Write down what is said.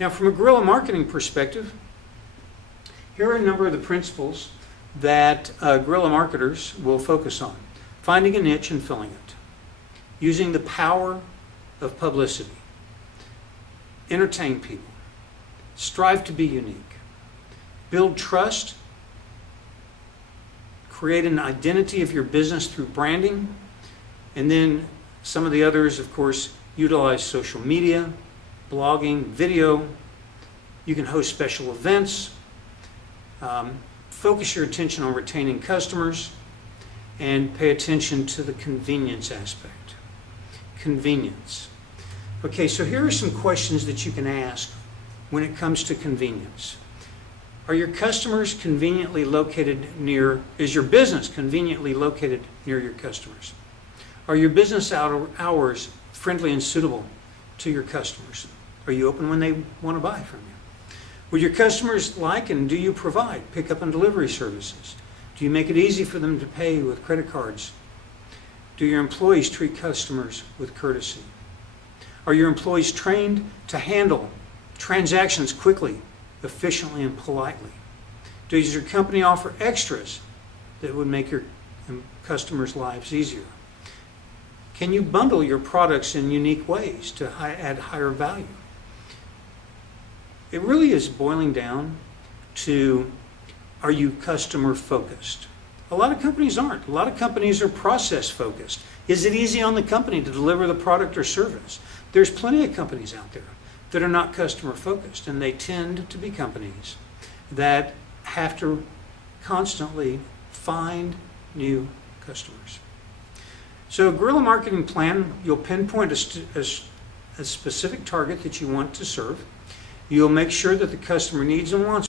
Now, from a guerrilla marketing perspective, here are a number of the principles that guerrilla marketers will focus on. Finding a niche and filling it. Using the power of publicity. Entertain people. Strive to be unique. Build trust. Create an identity of your business through branding. And then some of the others, of course, utilize social media, blogging, video. You can host special events. Focus your attention on retaining customers and pay attention to the convenience aspect. Convenience. Okay, so here are some questions that you can ask when it comes to convenience. Are your customers conveniently located near, is your business conveniently located near your customers? Are your business hours friendly and suitable to your customers? Are you open when they want to buy from you? Would your customers like and do you provide pickup and delivery services? Do you make it easy for them to pay with credit cards? Do your employees treat customers with courtesy? Are your employees trained to handle transactions quickly, efficiently, and politely? Does your company offer extras that would make your customers' lives easier? Can you bundle your products in unique ways to add higher value? It really is boiling down to, are you customer focused? A lot of companies aren't. A lot of companies are process focused. Is it easy on the company to deliver the product or service? There's plenty of companies out there that are not customer focused, and they tend to be companies that have to constantly find new customers. So a guerrilla marketing plan, you'll pinpoint a specific target that you want to serve. You'll make sure that the customer needs and wants